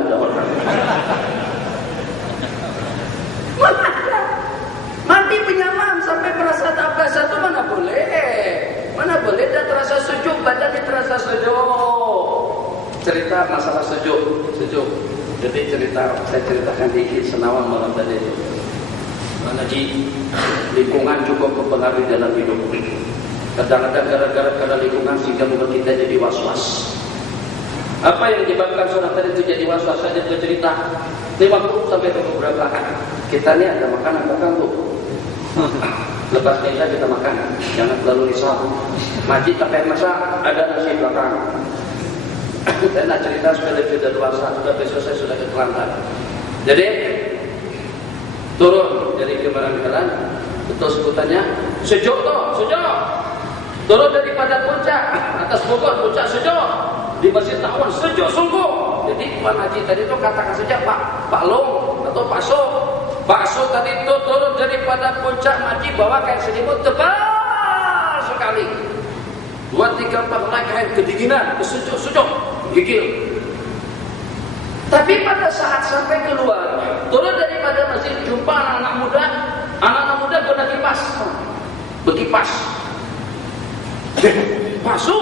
gila ada orang. Mati penyaman sampai merasa tak basah itu mana boleh. Mana boleh dan terasa sejuk, badannya terasa sejuk. Cerita masalah sejuk. Jadi saya ceritakan dikit senawang malam tadi itu. Mana di lingkungan cukup mempengaruhi dalam hidup. Kadang-kadang gara-gara lingkungan sehingga membuat kita jadi was-was. Apa yang menyebabkan seorang tadi itu jadi was-was? Saya bercerita 50 sampai beberapa hari. Kita ini ada makanan belakang tuh. Lepas Isya kita makan, jangan terlalu risau. Majid sampai masa ada nasi belakang. Saya nak cerita supaya lebih dewasa, sudah besok saya sudah ke Kelantan. Jadi turun dari Kemaran-Karan, betul sebutannya sejuk toh, sejuk. Turun daripada puncak, atas Bogor, puncak sejuk. Di Masjid Tawon sejuk sungguh. Jadi Tuan Haji tadi itu katakan saja Pak Long atau Pak So. Pak So tadi itu turun daripada puncak Haji bawa kain selimut tebal sekali. 2-3 helai kain kedinginan, kesejuk-sejuk, gigil. Tapi pada saat sampai keluar, turun daripada masjid, jumpa anak-anak muda guna kipas, berkipas. Pak So,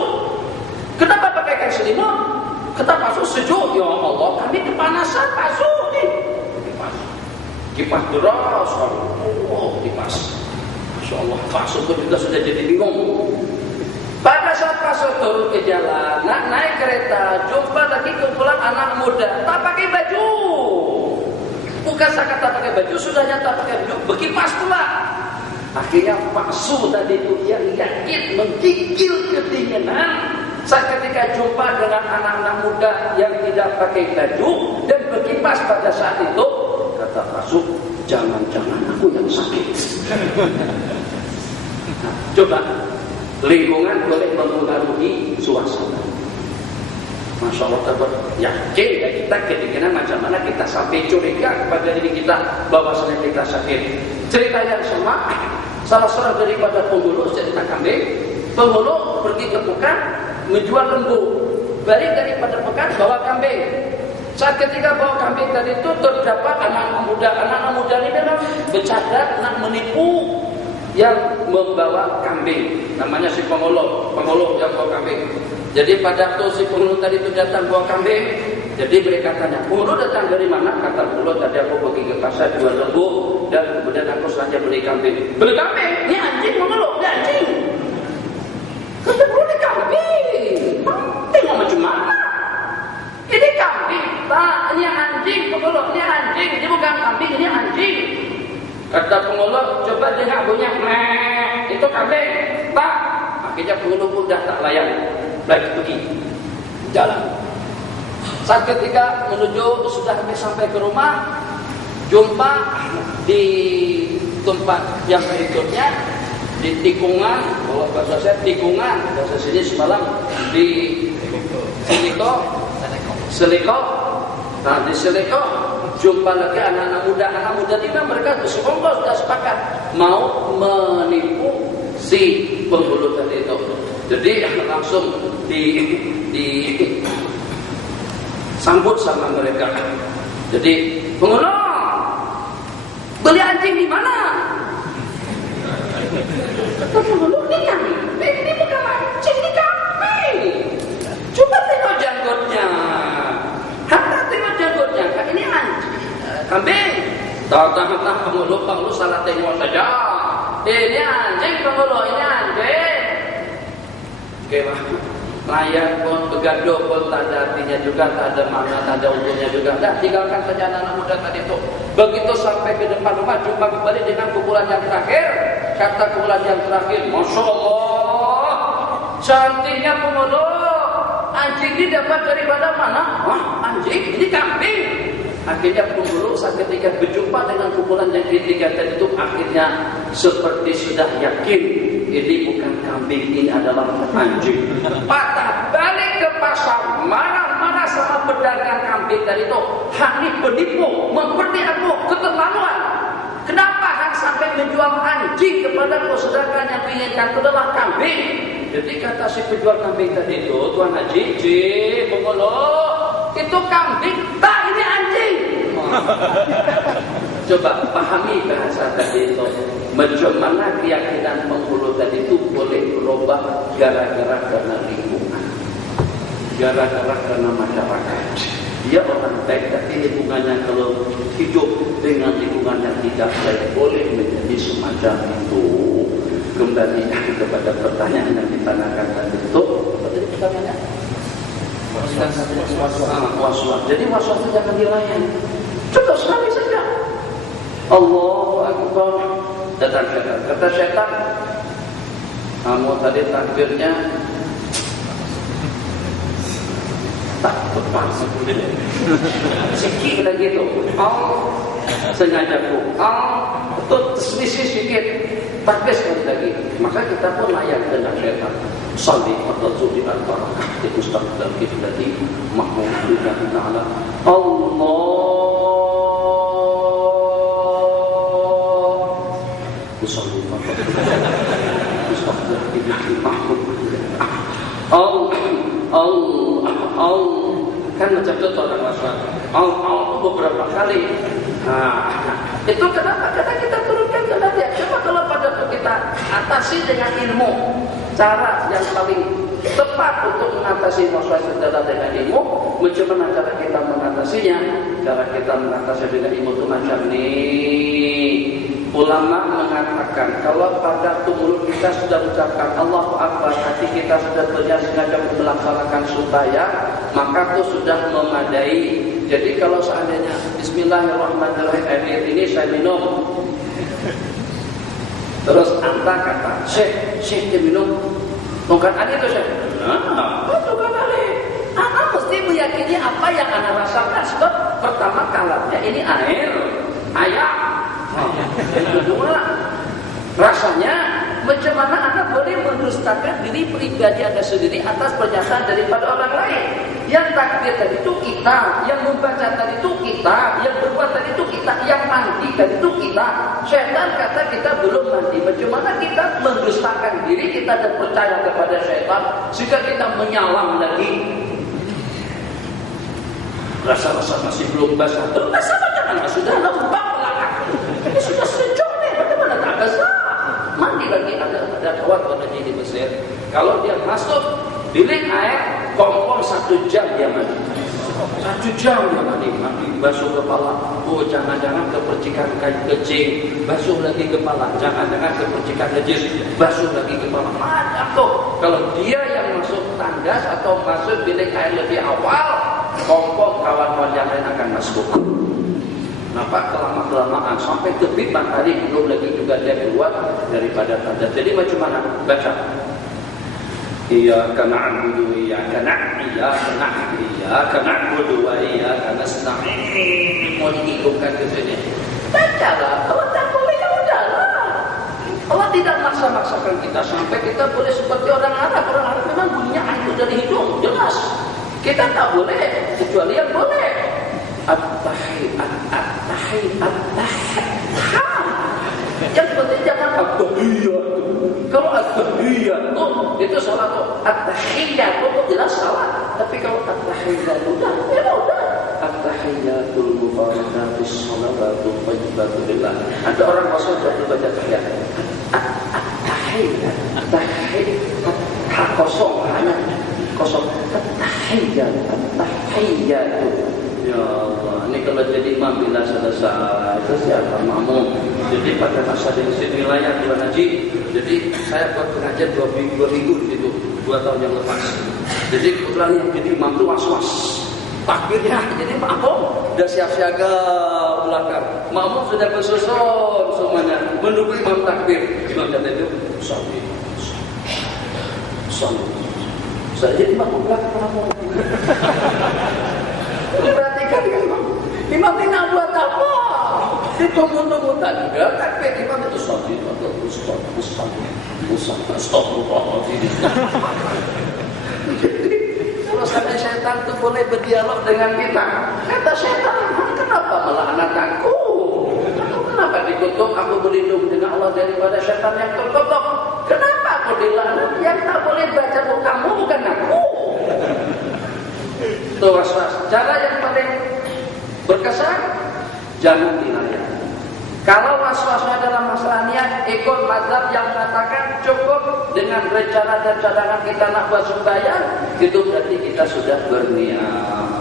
kenapa pakai kain selimut? Kata Pak So, sejuk. Ya Allah, kami kepanasan Pak So nih. Kipas deras, kipas. Masya Allah, Pak So juga sudah jadi bingung. Pada saat Pak So turun ke jalan, naik kereta, jumpa lagi kumpulan anak muda, tak pakai baju. Bukan saya kata pakai baju, sudah nyata pakai baju, berkipas pula. Akhirnya Pak So tadi itu yang yakin menggigil kedinginan saat ketika jumpa dengan anak-anak muda yang tidak pakai baju dan berkipas pada saat itu. Kata Pak So, jangan-jangan aku yang sakit. Nah, coba. Lingkungan boleh mempengaruhi suasana. Masya Allah, yakin ya kita kedinginan macam mana kita sampai curiga kepada diri kita bahwasanya kita sakit. Cerita yang sama, salah seorang daripada penghulu cerita kambing. Penghulu pergi ke pekan menjual lembu. Balik daripada pekan bawa kambing. Saat ketika bawa kambing tadi itu terdapat anak-anak muda ini memang bercadar nak menipu yang membawa kambing, namanya si penghulu yang bawa kambing. Jadi pada waktu si penghulu tadi itu datang bawa kambing, jadi mereka tanya, penghulu datang dari mana? Kata penghulu, tadi aku pergi ke pasar jual lembu dan kemudian aku saja beli kambing. Beli kambing? Ini anjing penghulu, ini anjing. Kata penghulu, ini kambing. Tengok macam mana? Ini kambing, tak, ini anjing penghulu, ini anjing. Ini bukan kambing, ini anjing. Kata penghulu, coba dengar bunyi meh, itu kambing. Tak, akhirnya penghulu pun dah tak layan, lagi pergi jalan. Saat ketika menuju sudah sampai ke rumah, jumpa di tempat yang berikutnya di tikungan, kalau bahasa saya tikungan, bahasa sini semalam di Seliko. Nah di Seliko jumpa lagi anak-anak muda ini mereka bersekongkol sudah sepakat mau menipu si penghulu tadi itu. Jadi langsung sambut sama mereka. Jadi penghulu, beli anjing di mana? Penghulu, ini bukan anjing, ini kambing. Coba tengok janggutnya. Tengok janggutnya, ini anjing. Kambing. Tahu penghulu salah tengok saja. Ini anjing penghulu, ini anjing. Oke, layan pun begaduh pun tak ada artinya juga, tak ada makna, tak ada untungnya juga. Dah tinggalkan saja anak muda tadi itu. Begitu sampai ke depan rumah, jumpa kembali dengan kumpulan yang terakhir. Kata kumpulan yang terakhir, Masya Allah, cantiknya penghulu. Anjing ini dapat daripada mana? Wah, anjing, ini kambing. Akhirnya penghulu saat ketika berjumpa dengan kumpulan yang ketiga tadi itu akhirnya seperti sudah yakin ini bukan kambing, ini adalah anjing. Patah balik ke pasar, marah-marah sama pedagang kambing tadi itu. Hang ini penipu, memperti aku, keterlaluan. Kenapa hang sampai menjual anjing kepada sedangkan yang diinginkan itu adalah kambing? Jadi kata si penjual kambing tadi itu, Tuan Haji, penghulu, itu kambing tak Coba pahami bahasa tadi itu. Bagaimana keyakinan penghulu tadi itu boleh berubah gara-gara karena lingkungan, gara-gara karena masyarakat. Dia orang baik, tapi lingkungannya kalau hidup dengan lingkungan yang tidak baik boleh menjadi semacam itu. Kembali kepada pertanyaan yang ditanyakan tadi itu. Apa tadi pertanyaannya? Was-was. Jadi was-was itu jangan dilayan. Cukup sekali saja. Allahu Akbar. Datang syaitan. Kata syaitan, kamu tadi takbirnya tak tepat. Sikit lagi tu. Sengaja tu. Itu selisih sedikit. Takbir sekali lagi. Maka kita pun layak dengan syaitan. Salli atau zudi al-barakah di mustaqbal kiblati mahmud billahi ta'ala. Allah usalli mustaqbal kiblati mahmud. Kan macam itu orang waswas. Itu beberapa kali. Itu kenapa? Karena kita turunkan ke dia. Coba kalau pada kita atasi dengan ilmu, cara yang paling tepat untuk mengatasi waswas adalah dengan ilmu. Bagaimana cara kita mengatasinya? Cara kita mengatasi dengan ilmu itu macam ini. Ulama mengatakan kalau pada mulut kita sudah ucapkan Allahu Akbar, hati kita sudah sengaja melaksanakan supaya, maka itu sudah memadai. Jadi kalau seandainya Bismillahirrahmanirrahim, air ini saya minum, terus anda kata Syekh dia minum, bukan ada itu Syekh. Bukan ada. Anda mesti meyakini apa yang anda rasakan. Sebab pertama kalanya ini air, ayam. Yang kedua, rasanya macam mana anda boleh mendustakan diri pribadi anda sendiri atas pernyataan daripada orang lain. Yang takbir tadi itu kita, yang membaca tadi itu kita, yang berbuat tadi itu kita, yang mandi tadi itu kita. Syaitan kata kita belum mandi. Macam mana kita mendustakan diri kita dan percaya kepada syaitan sehingga kita menyalam lagi. Rasa-rasa masih belum basah. Basah macam sudah lembab belakang. Ini sudah sejuk nih, bagaimana tak basah? Mandi lagi. Ada kawan di Mesir. Kalau dia masuk bilik air, kompor 1 jam dia mandi. 1 jam dia mandi. Basuh kepala. Oh, jangan-jangan kepercikan kayu kecil. Basuh lagi kepala. Jangan-jangan kepercikan najis. Basuh lagi kepala. Macam tuh. Kalau dia yang masuk tandas atau masuk bilik air lebih awal, kompor kawan-kawan yang lain akan masuk. Nampak kelama-kelamaan sampai terbit matahari belum lagi juga dia keluar daripada tandas. Jadi macam mana? Baca. Iyyaka na'budu wa iyyaka na'budu wa iyyaka nasta'in. Mau diikutkan ke sini. Bacalah. Kalau tak boleh ya udahlah. Allah tidak maksa-maksakan kita sampai kita boleh seperti orang Arab. Orang Arab memang bunyinya itu dari hidung, jelas. Kita tak boleh kecuali yang boleh. Yang penting jangan at-tahiyyat. Kalau at-tahiyyat itu salah tuh. At-tahiyyat itu jelas salah. Tapi kalau at-tahiyyat udah, ya udah. At-tahiyyatul mubarakatus shalawatul thayyibatul lillah. Ada orang masuk jadi baca tahiyat. At-tahiyyat, at-tahiyyat kosong hanya kosong. At-tahiyyat. Ya Allah, ini kalau jadi imam bila selesai itu siapa makmum. Jadi pada masa di wilayah bulan haji, jadi saya buat pengajian 2 minggu itu 2 tahun yang lepas. Jadi kebetulan yang jadi imam itu was-was takbirnya, jadi makmum sudah siap siaga belakang, makmum sudah bersusun semuanya menunggu imam takbir. Imam kata itu salli. Saya jadi makmum belakang makmum. Perhatikan imam ini nak buat apa? Ditunggu-tunggu tadi tapi imam itu salli atau astagfirullahaladzim. Kalau sampai syaitan itu boleh berdialog dengan kita, kata syaitan, kenapa melaknat aku? Kenapa dikutuk? Aku berlindung dengan Allah daripada syaitan yang terkutuk. Kenapa aku dilaknat? Yang tak boleh baca kamu bukan aku. Itu was-was. Cara yang paling berkesan jangan dilayan. Kalau was-wasnya dalam masalah niat, ikut mazhab yang mengatakan cukup dengan rencana dan cadangan kita nak buat sembahyang, itu berarti kita sudah berniat.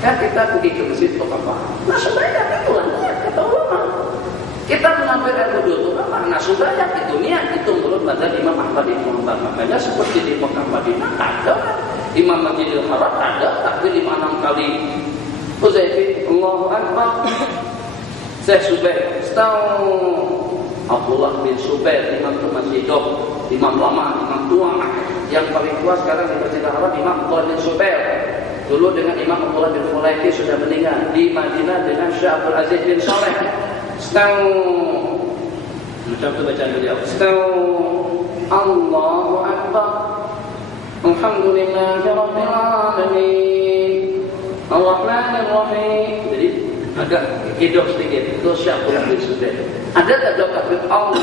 Kan kita pergi ke masjid untuk apa? Nah sembahyang itulah niat, kata ulama. Kita mengambil air wudhu itu apa? Nah sembahyang itu niat, itu menurut mazhab Imam Ahmad bin Hanbal. Makanya seperti di Mekah Madinah ada, Imam Masjidil Haram ada, takbir 5-6 kali. Uzaifin, Allahu Akbar. Syekh Subair, tahu Abdullah bin Subair, imam itu masih hidup, imam lama, imam tua. Yang paling tua sekarang di Masjidil Haram, Imam Abdullah bin Subair. Dulu dengan Imam Abdullah bin Khulaiki sudah meninggal. Di Madinah dengan Syekh Abdul Aziz bin Saleh. Tahu macam tu bacaan beliau. Tahu Allahu Akbar. Alhamdulillahirabbil alamin. Ar-Rahmanir Rahim. Jadi agak hidup sedikit. Itu Syekh Abdul Aziz sudah. Ada tak doa takbir Allah?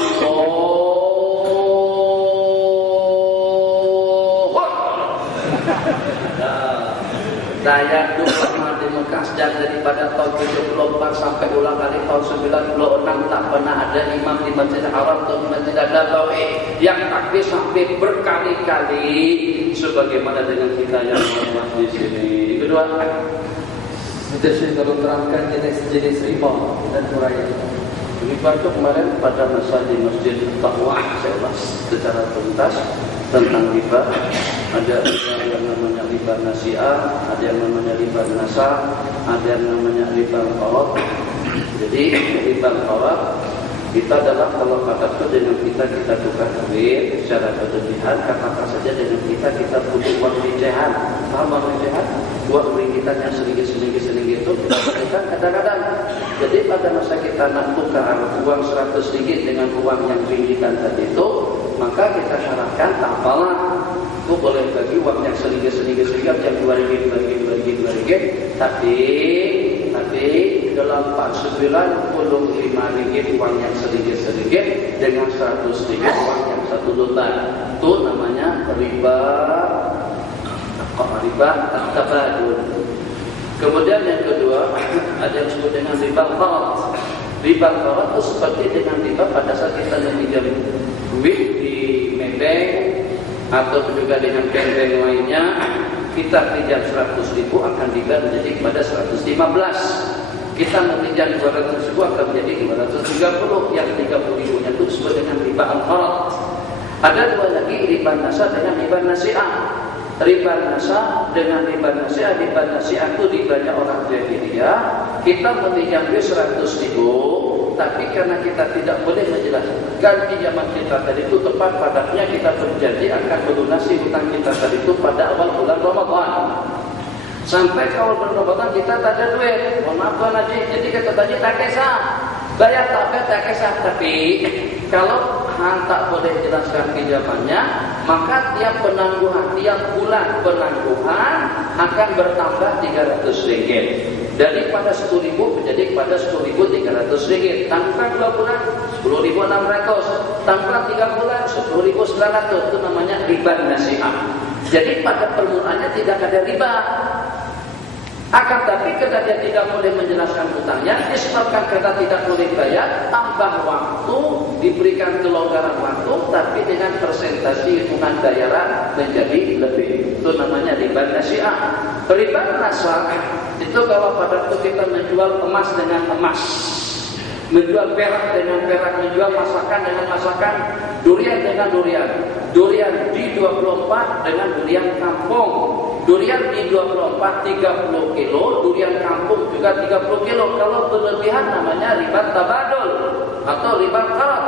Saya dulu di Mekah sejak daripada tahun 74 sampai ulang kali tahun 96 tak pernah ada imam di Masjidil Haram atau Masjid Nabawi yang takbir sampai berkali-kali sebagaimana dengan kita yang di sini. Kedua, sudah saya baru terangkan jenis riba dan huraian. Riba itu kemarin pada masa di Masjid Taqwa saya bahas secara tuntas tentang riba. Ada yang namanya riba nasi'ah, ada yang namanya riba nasa, ada yang namanya riba qarad. Jadi riba qarad itu adalah kalau katakan dengan kita tukar duit secara berlebihan, katakan saja dengan kita butuh uang recehan. Paham uang recehan? Uang ringitan yang sedikit itu kita berikan kadang-kadang. Jadi pada masa kita nak tukar uang 100 ringgit dengan uang yang ringitan tadi itu, maka kita syaratkan tak apalah, itu boleh bagi uang yang sedikit yang 2 ringgit, tapi dalam 49 ringgit uang yang sedikit dengan 100 ringgit uang yang 1 dolar. Itu namanya riba tabadul. Kemudian yang kedua ada yang disebut dengan riba qarad. Riba qarad itu seperti dengan riba pada saat kita meminjam duit di Maybank atau juga dengan bank-bank lainnya, kita pinjam 100.000 akan dibayar menjadi kepada 115. Kita meminjam 200.000 akan menjadi 230. Yang 30.000 nya itu disebut dengan riba al-qarad. Ada dua lagi, riba nasa dengan riba nasi'ah. Riba nasa dengan riba nasi'ah. Riba nasi'ah itu ribanya orang jahiliyah. Kita meminjam 100.000, tapi karena kita tidak boleh menjelaskan pinjaman kita tadi itu tepat padanya, kita berjanji akan melunasi hutang kita tadi itu pada awal bulan Ramadan. Sampai ke awal bulan Ramadan kita tak ada duit. Mohon maaf Tuan Haji, jadi kata tadi tak kisah. Bayar tak kisah. Tapi kalau tak boleh jelaskan pinjamannya, maka tiap penangguhan, tiap bulan penangguhan akan bertambah 300 ringgit. Daripada 10.000 menjadi pada 10.300 ringgit. Tangguhkan 2 bulan 10.600. Tangguhkan 3 bulan 10.900. Itu namanya riba nasi'ah. Jadi pada permulaannya tidak ada riba. Akan tapi karena dia tidak boleh menjelaskan hutangnya, disebabkan karena tidak boleh bayar, tambah waktu, diberikan kelonggaran waktu, tapi dengan persentase hitungan bayaran menjadi lebih. Itu namanya riba nasi'ah. Riba nasa itu kalau pada waktu kita menjual emas dengan emas, menjual perak dengan perak, menjual masakan dengan masakan, durian dengan durian, durian di 24 dengan durian kampung, durian di 24 30 kilo, durian kampung juga 30 kilo. Kalau berlebihan namanya riba tabadul atau riba qarad.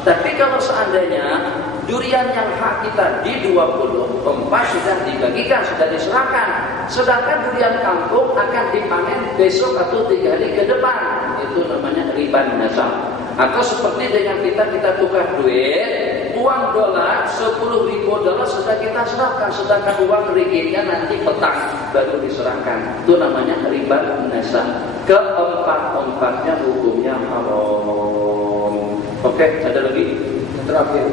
Tapi kalau seandainya durian yang hak kita di 24 sudah dibagikan, sudah diserahkan, sedangkan durian kampung akan dipanen besok atau 3 hari ke depan, itu namanya riba nasa. Atau seperti dengan kita tukar duit, uang dolar 10.000 dolar sudah kita serahkan, sedangkan uang ringgitnya nanti petang baru diserahkan. Itu namanya riba nasa. Keempat-empatnya hukumnya haram. Oke, ada lagi? Terakhir.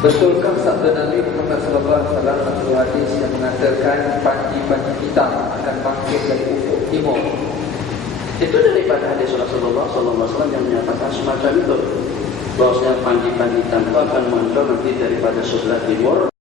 Betulkah sabda Nabi Muhammad SAW satu hadis yang mengatakan panji-panji hitam akan bangkit dari ufuk timur? Itu daripada hadis Rasulullah SAW yang menyatakan semacam itu. Bahwasanya pandi-pandi itu akan muncul nanti daripada sebelah timur.